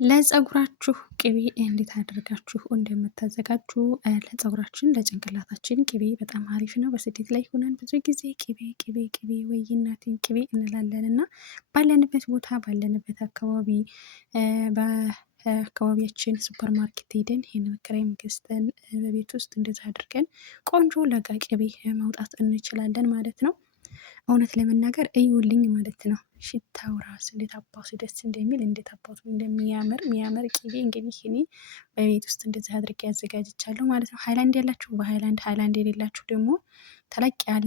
ለፀጉራችሁ ቅቤ እንዴት አድርጋችሁ እንደምታዘጋጁ ለፀጉራችን ለጭንቅላታችን ቅቤ በጣም አሪፍ ነው። በስደት ላይ ሆነን ብዙ ጊዜ ቅቤ ቅቤ ቅቤ ወይ እናቴን ቅቤ እንላለን እና ባለንበት ቦታ ባለንበት አካባቢ በአካባቢያችን ሱፐር ማርኬት ሄደን ይህንን ክሬም ገዝተን በቤት ውስጥ እንደዛ አድርገን ቆንጆ ለጋ ቅቤ ማውጣት እንችላለን ማለት ነው። እውነት ለመናገር እዩልኝ ማለት ነው። ሽታው ራሱ እንዴት አባቱ ደስ እንደሚል እንዴት አባቱ እንደሚያምር ቅቤ እንግዲህ እኔ በቤት ውስጥ እንደዚህ አድርጌ ያዘጋጅቻለሁ ማለት ነው። ሃይላንድ ያላችሁ በሃይላንድ፣ ሃይላንድ የሌላችሁ ደግሞ ተለቅ ያለ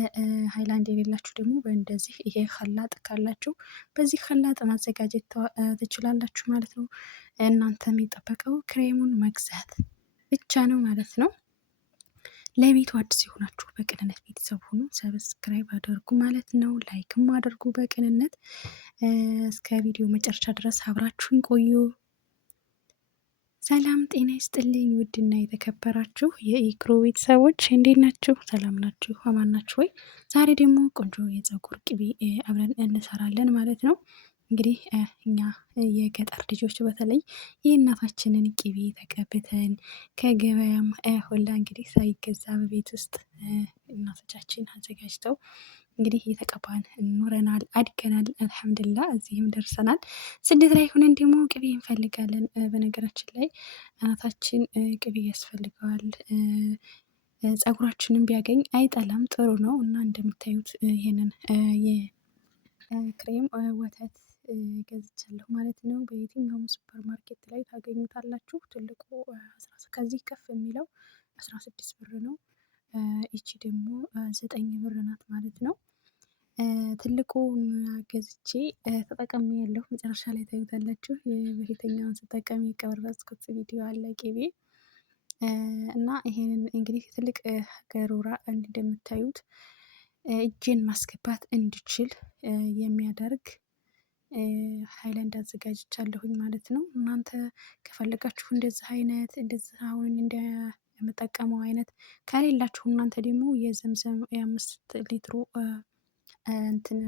ሃይላንድ የሌላችሁ ደግሞ በእንደዚህ ይሄ ከላጥ ካላችሁ በዚህ ከላጥ ማዘጋጀት ትችላላችሁ ማለት ነው። እናንተ የሚጠበቀው ክሬሙን መግዛት ብቻ ነው ማለት ነው። ለቤቱ አዲስ የሆናችሁ በቅንነት ቤተሰብ ሆኑ፣ ሰብስክራይብ አድርጉ ማለት ነው። ላይክም አድርጉ በቅንነት። እስከ ቪዲዮ መጨረሻ ድረስ አብራችሁን ቆዩ። ሰላም ጤና ይስጥልኝ ውድና የተከበራችሁ የኢክሮ ቤተሰቦች እንዴት ናችሁ? ሰላም ናችሁ? አማን ናችሁ ወይ? ዛሬ ደግሞ ቆንጆ የፀጉር ቅቤ አብረን እንሰራለን ማለት ነው። እንግዲህ እኛ የገጠር ልጆች በተለይ የእናታችንን ቅቤ ተቀብተን ከገበያም ሁላ እንግዲህ ሳይገዛ በቤት ውስጥ እናቶቻችን አዘጋጅተው እንግዲህ እየተቀባን ኖረናል፣ አድገናል። አልሐምዱሊላ እዚህም ደርሰናል። ስደት ላይ ሆነን ደግሞ ቅቤ እንፈልጋለን። በነገራችን ላይ እናታችን ቅቤ ያስፈልገዋል። ፀጉራችንን ቢያገኝ አይጠላም፣ ጥሩ ነው እና እንደምታዩት ይሄንን የክሬም ወተት ገዝቻለሁ ማለት ነው። በየትኛውም ሱፐር ማርኬት ላይ ታገኙታላችሁ። ትልቁ ከዚህ ከፍ የሚለው 16 ብር ነው። ይቺ ደግሞ 9 ብር ናት ማለት ነው። ትልቁ ገዝቼ ተጠቀሚ ያለሁ መጨረሻ ላይ ታዩታላችሁ። በፊተኛውን ስጠቀም የቀረጽኩት ቪዲዮ አለ ቅቤ እና ይሄንን እንግዲህ ትልቅ ገሮራ እንደምታዩት እጄን ማስገባት እንድችል የሚያደርግ ሃይላንድ አዘጋጅቻለሁኝ ማለት ነው። እናንተ ከፈለጋችሁ እንደዚህ አይነት እንደዚህ አሁን እንደምጠቀመው አይነት ከሌላችሁ እናንተ ደግሞ የዘምዘም የ5 ሊትሩ እንትን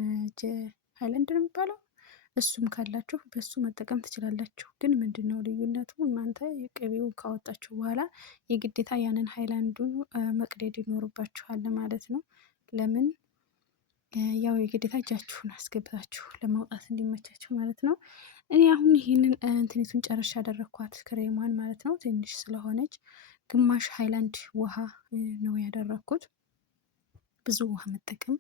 ሃይላንድ ነው የሚባለው እሱም ካላችሁ በሱ መጠቀም ትችላላችሁ። ግን ምንድነው ልዩነቱ? እናንተ ቅቤው ካወጣችሁ በኋላ የግዴታ ያንን ሃይላንዱ መቅደድ ይኖርባችኋል ማለት ነው። ለምን? ያው የግዴታ እጃችሁን አስገብታችሁ ለማውጣት እንዲመቻችሁ ማለት ነው። እኔ አሁን ይሄንን እንትኔቱን ጨርሻ ያደረኳት ክሬሟን ማለት ነው። ትንሽ ስለሆነች ግማሽ ሃይላንድ ውሃ ነው ያደረኩት። ብዙ ውሃ መጠቀም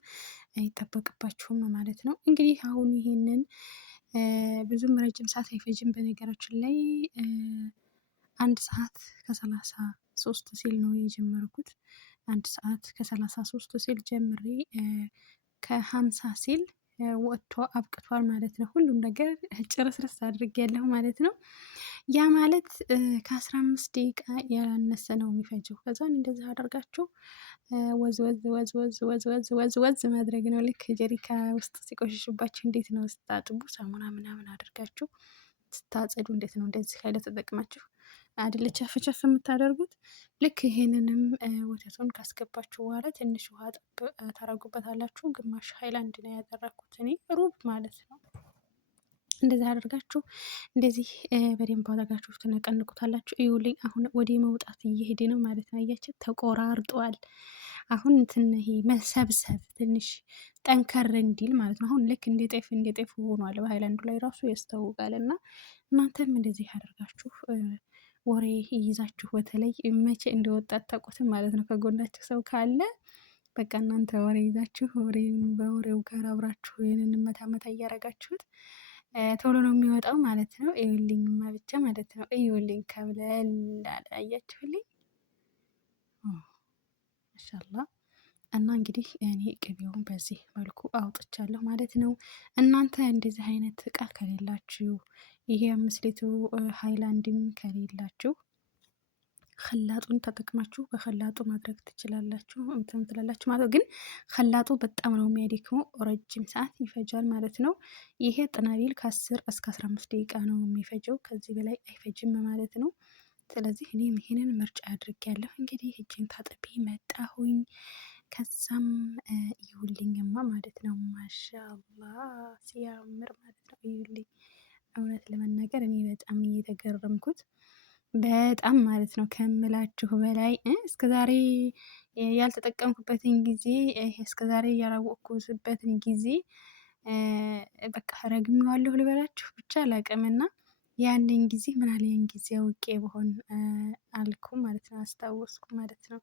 አይጠበቅባችሁም ማለት ነው። እንግዲህ አሁን ይሄንን ብዙም ረጅም ሰዓት አይፈጅም። በነገራችን ላይ 1 ሰዓት ከ33 ሲል ነው የጀመርኩት። 1 ሰዓት ከ33 ሲል ጀምሬ ከ50 ሲል ወጥቶ አብቅቷል ማለት ነው። ሁሉም ነገር ጭርስርስ አድርጌያለሁ ማለት ነው። ያ ማለት ከ15 ደቂቃ ያላነሰ ነው የሚፈጀው። ከዛን እንደዚህ አደርጋችሁ ወዝ ወዝ ወዝ ወዝ ወዝ ወዝ ወዝ ወዝ ማድረግ ነው። ልክ ጀሪካ ውስጥ ሲቆሽሽባችሁ እንዴት ነው ስታጥቡ ሳሙና ምናምን አድርጋችሁ ስታጸዱ እንዴት ነው እንደዚህ ኃይለ ተጠቅማችሁ አይደለ ቸፍ ቸፍ የምታደርጉት። ልክ ይሄንንም ወተቱን ካስገባችሁ በኋላ ትንሽ ውሃ ታረጉበታላችሁ። ግማሽ ሃይላንድ ነው ያደረኩት እኔ ሩብ ማለት ነው። እንደዚህ አድርጋችሁ እንደዚህ በደንብ አድርጋችሁ ትነቀንቁታላችሁ። እዩልኝ አሁን ወደ መውጣት እየሄደ ነው ማለት ነው። አያችሁ ተቆራርጧል። አሁን እንትን ይሄ መሰብሰብ ትንሽ ጠንከር እንዲል ማለት ነው። አሁን ልክ እንደ ጤፍ ሆኗል። በሃይላንዱ ላይ ራሱ ያስታውቃል። እና እናንተም እንደዚህ አድርጋችሁ ወሬ ይዛችሁ በተለይ መቼ እንደወጣ አታውቁትም ማለት ነው። ከጎናችሁ ሰው ካለ በቃ እናንተ ወሬ ይዛችሁ በወሬው ጋር አብራችሁ ይሄንን መታ መታ እያረጋችሁት ቶሎ ነው የሚወጣው ማለት ነው። እዩልኝማ ብቻ ማለት ነው። እዩልኝ ከብለል አያችሁልኝ ማሻአላ። እና እንግዲህ እኔ ቅቤውን በዚህ መልኩ አውጥቻለሁ ማለት ነው። እናንተ እንደዚህ አይነት እቃ ከሌላችሁ ይሄ 5 ሊትሩ ሃይላንድም ከሌላችሁ ከላጡን ተጠቅማችሁ በከላጡ ማድረግ ትችላላችሁ። እንትን ትላላችሁ ማለት ግን ከላጡ በጣም ነው የሚያደክመው፣ ረጅም ሰዓት ይፈጃል ማለት ነው። ይሄ ጥናቢል ከ10 እስከ 15 ደቂቃ ነው የሚፈጀው፣ ከዚህ በላይ አይፈጅም ማለት ነው። ስለዚህ እኔም ይሄንን ምርጫ አድርጌያለሁ። እንግዲህ እጄን ታጥቤ መጣሁኝ። ከዛም ይውልኝማ ማለት ነው። ማሻአላ ሲያምር ማለት ነው። ይውልኝ እውነት ለመናገር እኔ በጣም እየተገረምኩት በጣም ማለት ነው ከምላችሁ በላይ እስከዛሬ ያልተጠቀምኩበትን ጊዜ እስከዛሬ ያላወቅኩበትን ጊዜ በቃ ረግሜዋለሁ ልበላችሁ ብቻ አላቅምና ያንን ጊዜ ምን አለ ያን ጊዜ አውቄ በሆን አልኩ ማለት ነው። አስታወስኩ ማለት ነው።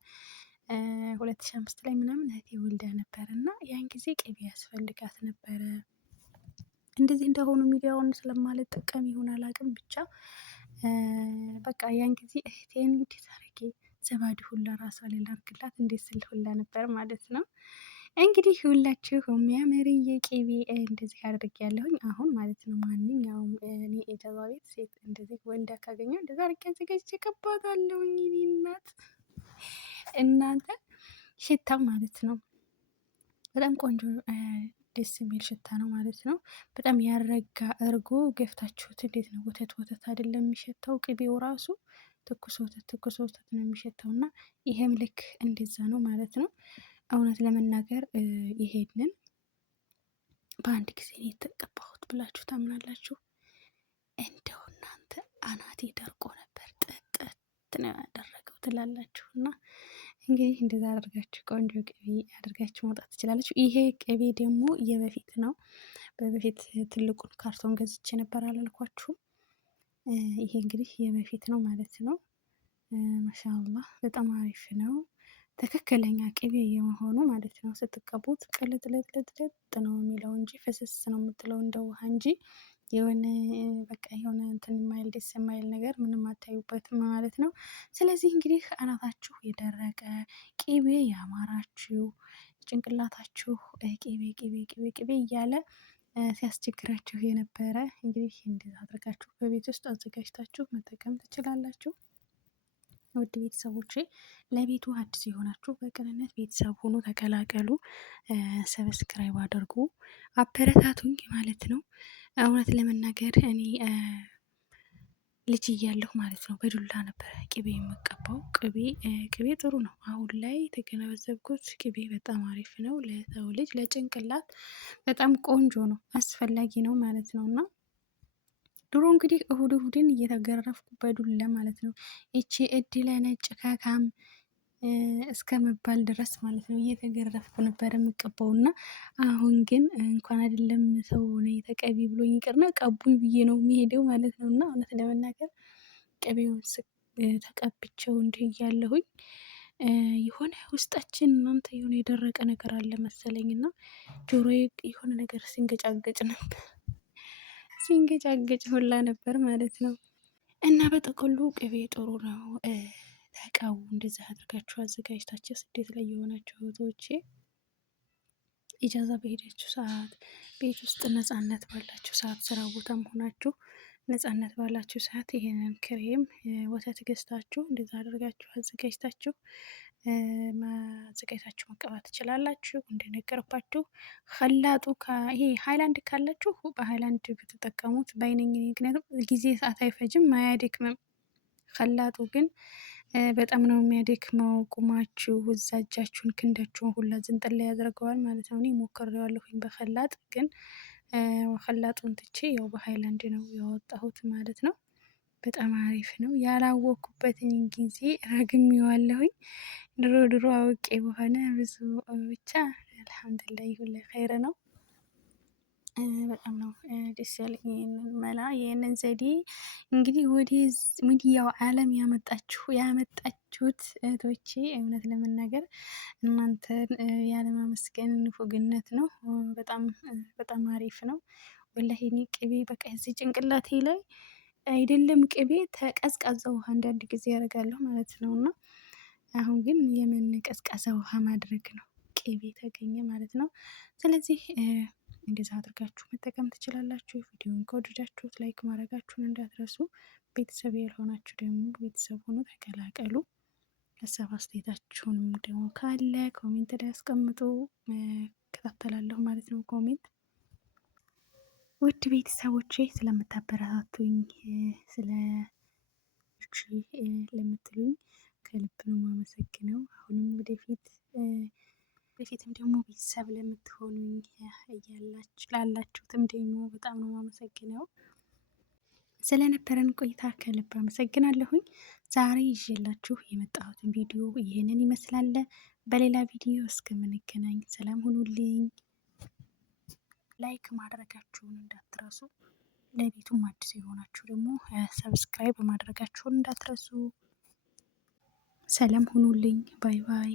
2005 ላይ ምናምን እህቴ ወልዳ ነበር እና ያን ጊዜ ቅቤ ያስፈልጋት ነበረ። እንደዚህ እንደሆኑ ሚዲያውን ስለማልጠቀም ይሆን አላቅም ብቻ በቃ ያን ጊዜ እህቴን እንዴት አድርጌ ዘባዲ ሁላ ራሷ ላይ ላድርግላት እንዴት ስል ሁላ ነበር ማለት ነው። እንግዲህ ሁላችሁ የሚያምር የቅቤ እንደዚህ አድርጌያለሁኝ አሁን ማለት ነው። ማንኛውም እኔ ኢጃዛ ቤት ሴት እንደዚህ ወልዳ ካገኘሁ እንደዛ አድርጌ አዘጋጅቼ እቀባታለሁኝ። እኔ እናት እናንተ ሽታው ማለት ነው በጣም ቆንጆ ደስ የሚል ሽታ ነው ማለት ነው። በጣም ያረጋ እርጎ ገፍታችሁት እንዴት ነው ወተት ወተት አይደለም የሚሸታው ቅቤው ራሱ ትኩስ ወተት ነው የሚሸታው እና ይሄም ልክ እንደዛ ነው ማለት ነው። እውነት ለመናገር ይሄንን በአንድ ጊዜ ነው የተቀባሁት ብላችሁ ታምናላችሁ? እንደው እናንተ አናቴ ደርቆ ነበር ጥጥት ነው ያደረገው ትላላችሁ። እና እንግዲህ እንደዛ አድርጋችሁ ቆንጆ ቅቤ አድርጋችሁ ማውጣት ትችላላችሁ። ይሄ ቅቤ ደግሞ የበፊት ነው። በበፊት ትልቁን ካርቶን ገዝቼ ነበር አላልኳችሁም? ይሄ እንግዲህ የበፊት ነው ማለት ነው። ማሻአላህ በጣም አሪፍ ነው። ትክክለኛ ቅቤ የመሆኑ ማለት ነው። ስትቀቡት ቅልጥልጥልጥ ነው የሚለው እንጂ ፍስስ ነው የምትለው እንደ ውሃ እንጂ የሆነ በቃ የሆነ እንትን የማይል ደስ የማይል ነገር ምንም አታዩበትም ማለት ነው። ስለዚህ እንግዲህ አናታችሁ የደረቀ ቅቤ ያማራችሁ ጭንቅላታችሁ ቅቤ ቅቤ ቅቤ ቅቤ እያለ ሲያስቸግራችሁ የነበረ እንግዲህ እንደዛ አድርጋችሁ በቤት ውስጥ አዘጋጅታችሁ መጠቀም ትችላላችሁ። ውድ ቤተሰቦቼ ለቤቱ አዲስ የሆናችሁ በቅንነት ቤተሰብ ሆኖ ተቀላቀሉ። ሰብስክራይብ አድርጉ፣ አበረታቱኝ ማለት ነው። እውነት ለመናገር እኔ ልጅ እያለሁ ማለት ነው በዱላ ነበረ ቅቤ የምቀባው። ቅቤ ጥሩ ነው። አሁን ላይ የተገነዘብኩት ቅቤ በጣም አሪፍ ነው ለሰው ልጅ ለጭንቅላት በጣም ቆንጆ ነው፣ አስፈላጊ ነው ማለት ነው። እና ድሮ እንግዲህ እሁድ እሁድን እየተገረፍኩ በዱላ ማለት ነው ይቺ እድለ ነጭ ካካም እስከ መባል ድረስ ማለት ነው እየተገረፍኩ ነበር የምቀባው። እና አሁን ግን እንኳን አይደለም ሰው ነው ተቀቢ ብሎኝ ይቅርና ቀቡኝ ብዬ ነው የሚሄደው ማለት ነው። እና እውነት ለመናገር ቅቤውን ተቀብቼው እንዲህ እያለሁኝ የሆነ ውስጣችን እናንተ የሆነ የደረቀ ነገር አለ መሰለኝ እና ጆሮዬ የሆነ ነገር ሲንገጫገጭ ነበር ሲንገጫገጭ ሁላ ነበር ማለት ነው። እና በጥቅሉ ቅቤ ጥሩ ነው። ተቀቡ እንደዚህ አድርጋችሁ አዘጋጅታችሁ ስደት ላይ የሆናችሁ እህቶቼ ኢጃዛ በሄዳችሁ ሰዓት ቤት ውስጥ ነፃነት ባላችሁ ሰዓት ስራ ቦታም ሆናችሁ ነፃነት ባላችሁ ሰዓት ይሄንን ክሬም ወተት ገዝታችሁ እንደዛ አድርጋችሁ አዘጋጅታችሁ መቀባት ትችላላችሁ። እንደነገርኳችሁ ኸላጡ ይሄ ሃይላንድ ካላችሁ በሃይላንድ ብትጠቀሙት ባይነኝ። ምክንያቱም ጊዜ ሰዓት አይፈጅም፣ አያደክምም። ኸላጡ ግን በጣም ነው የሚያደክመው። ቁማችሁ እዛ እጃችሁን ክንዳችሁን ሁላ ዝንጥል ላይ ያደርገዋል ማለት ነው። እኔ ሞክሬዋለሁኝ በኸላጥ ግን ኸላጡን ትቼ ያው በሃይላንድ ነው ያወጣሁት ማለት ነው። በጣም አሪፍ ነው። ያላወቅኩበትን ጊዜ ረግሜዋለሁኝ። ድሮ አውቄ በሆነ ብዙ ብቻ አልሐምዱሊላህ ይሁን ኸይር ነው። በጣም ነው ደስ ያለኝ ይሄንን መላ ይሄንን ዘዴ እንግዲህ ወደ ሚዲያው ዓለም ያመጣችሁት እህቶቼ እውነት ለመናገር እናንተን ያለማመስገን ንፉግነት ነው። በጣም አሪፍ ነው። ወላሂ እኔ ቅቤ በቃ እዚህ ጭንቅላቴ ላይ አይደለም ቅቤ ተቀዝቃዛ ውሃ አንዳንድ ጊዜ ያደርጋለሁ ማለት ነው። እና አሁን ግን የምን ቀዝቃዛ ውሃ ማድረግ ነው ቅቤ ተገኘ ማለት ነው። ስለዚህ እንደዛ አድርጋችሁ መጠቀም ትችላላችሁ። ቪዲዮውን ከወደዳችሁት ላይክ ማድረጋችሁን እንዳትረሱ። ቤተሰብ ያልሆናችሁ ደግሞ ቤተሰብ ሆኖ ተቀላቀሉ። ሀሳብ አስተያየታችሁንም ደግሞ ካለ ኮሜንት ላይ አስቀምጡ፣ እከታተላለሁ ማለት ነው ኮሜንት። ውድ ቤተሰቦቼ ስለምታበረታቱኝ ስለ ለምትሉኝ ከልብ ነው የማመሰግነው። አሁንም ወደፊትም ደግሞ ቤተሰብ ለምትሆኑኝ ላላችሁትም ደግሞ በጣም ነው የማመሰግነው። ስለነበረን ቆይታ ከልብ አመሰግናለሁኝ። ዛሬ ይዤላችሁ የመጣሁትን ቪዲዮ ይህንን ይመስላል። በሌላ ቪዲዮ እስከምንገናኝ ሰላም ሁኑልኝ። ላይክ ማድረጋችሁን እንዳትረሱ። ለቤቱም አዲስ የሆናችሁ ደግሞ ሰብስክራይብ ማድረጋችሁን እንዳትረሱ። ሰላም ሁኑልኝ። ባይ ባይ።